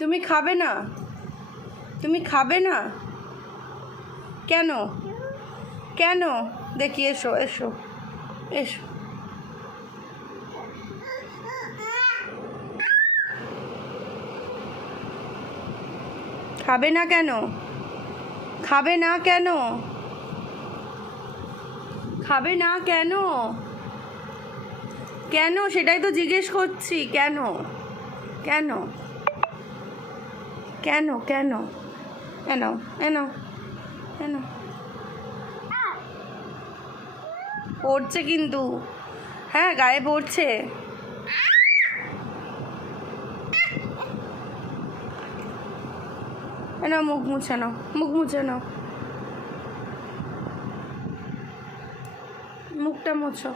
তুমি খাবে না? তুমি খাবে না কেন? কেন দেখি, এসো এসো এসো। খাবে না কেন? খাবে না কেন? খাবে না কেন? কেন সেটাই তো জিজ্ঞেস করছি। কেন কেন কেন কেন? এনো এনো এনো। পড়ছে কিন্তু, হ্যাঁ গায়ে পড়ছে। এনো মুখ মুছে নাও, মুখ মুছে নাও, মুখটা মুছো।